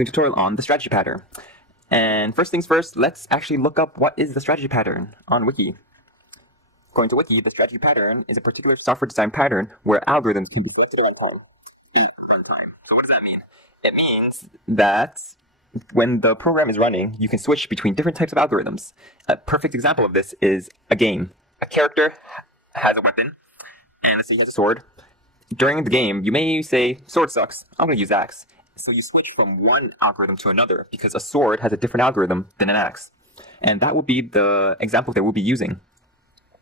doing a tutorial on the strategy pattern. And first things first, let's actually look up what is the strategy pattern on Wiki. According to Wiki, the strategy pattern is a particular software design pattern where algorithms can be built at one time. So what does that mean? It means that when the program is running, you can switch between different types of algorithms. A perfect example of this is a game. A character has a weapon, and let's say he has a sword. During the game, you may say, sword sucks, I'm going to use axe. So you switch from one algorithm to another because a sword has a different algorithm than an axe. And that will be the example that we'll be using.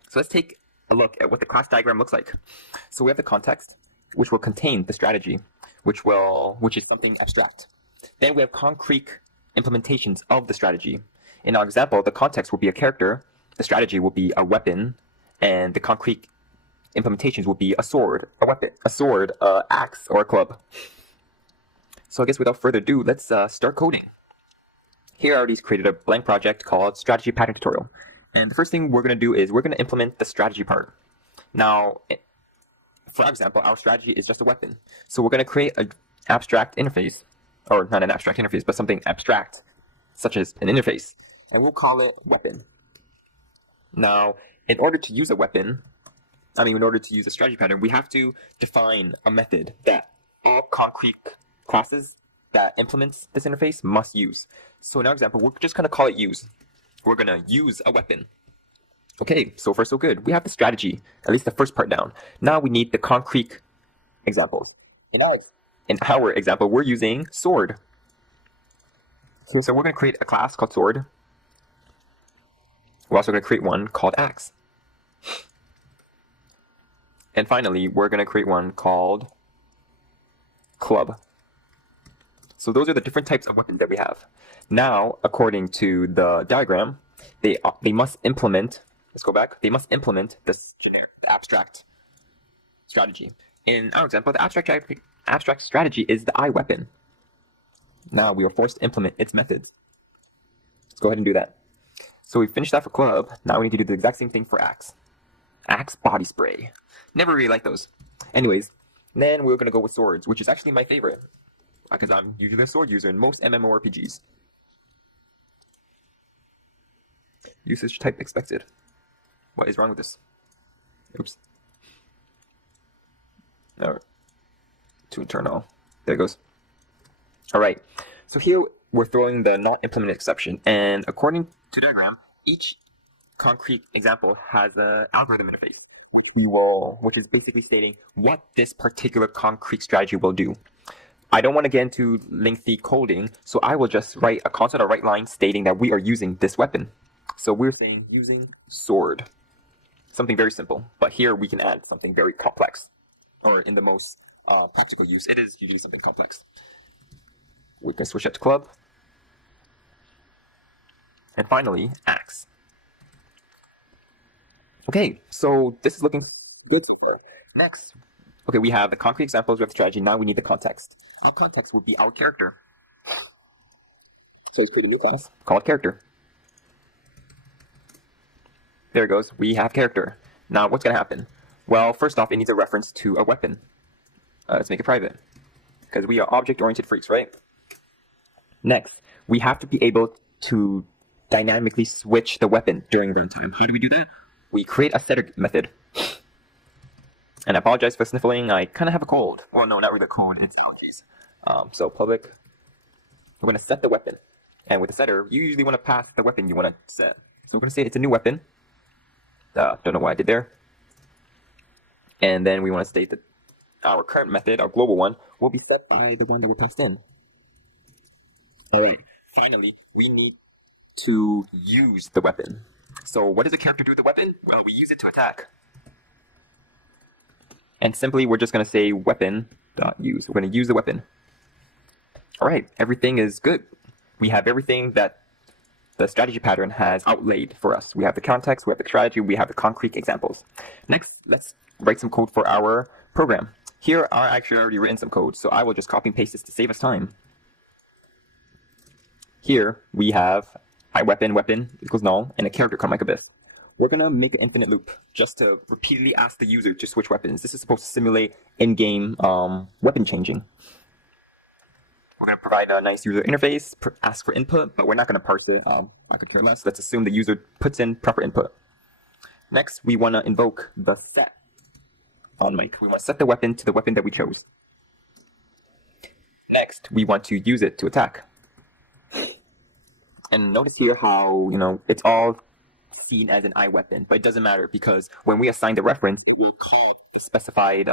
So let's take a look at what the class diagram looks like. So we have the context, which will contain the strategy, which is something abstract. Then we have concrete implementations of the strategy. In our example, the context will be a character, the strategy will be a weapon, and the concrete implementations will be a sword, a weapon, a sword, an axe, or a club. So I guess without further ado, let's start coding. Here I already created a blank project called Strategy Pattern Tutorial. And the first thing we're going to do is we're going to implement the strategy part. Now, for example, our strategy is just a weapon. So we're going to create an abstract interface, or not an abstract interface, but something abstract, such as an interface. And we'll call it weapon. Now, in order to use a weapon, in order to use a strategy pattern, we have to define a method that all concrete classes that implements this interface must use. So in our example, we're just going to call it use. We're going to use a weapon. Okay, so far so good. We have the strategy, at least the first part down. Now we need the concrete example. In our example, we're using sword. So we're going to create a class called sword. We're also going to create one called axe. And finally, we're going to create one called club. So those are the different types of weapons that we have. Now, according to the diagram, they must implement, let's go back, they must implement this generic, the abstract strategy. In our example, the abstract strategy is the eye weapon. Now we are forced to implement its methods. Let's go ahead and do that. So we finished that for club. Now we need to do the exact same thing for axe. Axe body spray. Never really liked those. Anyways, then we're going to go with swords, which is actually my favorite, because I'm usually a sword user in most MMORPGs. Usage type expected. What is wrong with this? Oops. Alright. To internal. There it goes. Alright. So here we're throwing the not implemented exception, and according to diagram, each concrete example has an algorithm interface, which is basically stating what this particular concrete strategy will do. I don't want to get into lengthy coding, so I will just write a constant or write line stating that we are using this weapon. So we're saying using sword. Something very simple, but here we can add something very complex. Or in the most practical use, it is usually something complex. We can switch that to club. And finally, axe. Okay, so this is looking good so far. Next. Okay, we have the concrete examples, we have the strategy, now we need the context. Our context would be our character. So let's create a new class, call it character. There it goes, we have character. Now what's going to happen? Well, first off, it needs a reference to a weapon. Let's make it private, because we are object-oriented freaks, right? Next, we have to be able to dynamically switch the weapon during runtime. How do we do that? We create a setter method. And I apologize for sniffling, I kind of have a cold. Well, no, not really a cold, it's allergies. So public, we're going to set the weapon. And with the setter, you usually want to pass the weapon you want to set. So we're going to say it's a new weapon. Don't know why I did there. And then we want to state that our current method, our global one, will be set by the one that we passed in. Alright, finally, we need to use the weapon. So what does the character do with the weapon? Well, we use it to attack. And simply, we're just going to say weapon.use. We're going to use the weapon. Alright, everything is good. We have everything that the strategy pattern has outlaid for us. We have the context, we have the strategy, we have the concrete examples. Next, let's write some code for our program. Here are actually already written some code, so I will just copy and paste this to save us time. Here we have weapon equals null, and a character called Mike Abyss. We're going to make an infinite loop just to repeatedly ask the user to switch weapons. This is supposed to simulate in-game weapon changing. We're going to provide a nice user interface, ask for input, but we're not going to parse it. I could care less. Let's assume the user puts in proper input. Next, we want to invoke the set on mic. We want to set the weapon to the weapon that we chose. Next, we want to use it to attack. And notice here how, it's all seen as an I weapon, but it doesn't matter because when we assign the reference, it will call the specified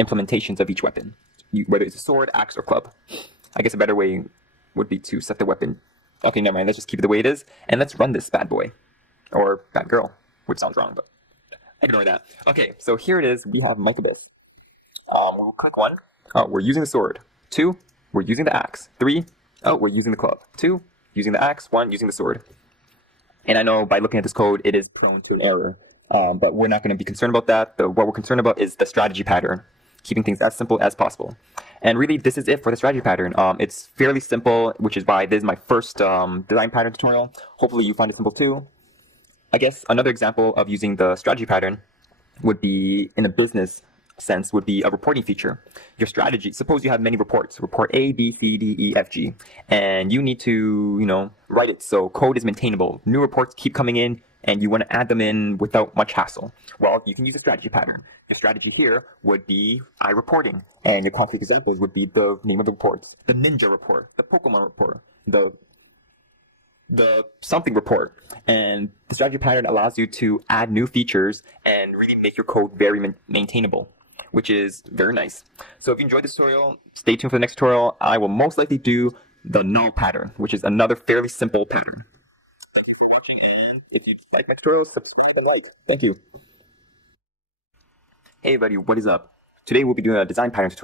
implementations of each weapon, whether it's a sword, axe, or club. I guess a better way would be to set the weapon. Okay, never mind. Let's just keep it the way it is, and let's run this bad boy, or bad girl, which sounds wrong, but ignore that. Okay, so here it is. We have Mike Abyss. We'll click 1. Oh, we're using the sword. 2, we're using the axe. 3, oh, we're using the club. 2, using the axe. 1, using the sword. And I know by looking at this code, it is prone to an error, but we're not going to be concerned about that. What we're concerned about is the strategy pattern, keeping things as simple as possible. And really, this is it for the strategy pattern. It's fairly simple, which is why this is my first design pattern tutorial. Hopefully you find it simple too. I guess another example of using the strategy pattern would be, in a business sense, would be a reporting feature. Your strategy, suppose you have many reports, report A, B, C, D, E, F, G, and you need to, write it so code is maintainable. New reports keep coming in, and you want to add them in without much hassle. Well, you can use a strategy pattern. Your strategy here would be iReporting, and your concrete examples would be the name of the reports, the Ninja report, the Pokemon report, the something report. And the strategy pattern allows you to add new features and really make your code very maintainable, which is very nice. So if you enjoyed this tutorial, stay tuned for the next tutorial. I will most likely do the null pattern, which is another fairly simple pattern. Thank you for watching, and if you like my tutorials, subscribe and like. Thank you. Hey everybody, what is up? Today we'll be doing a design pattern tutorial.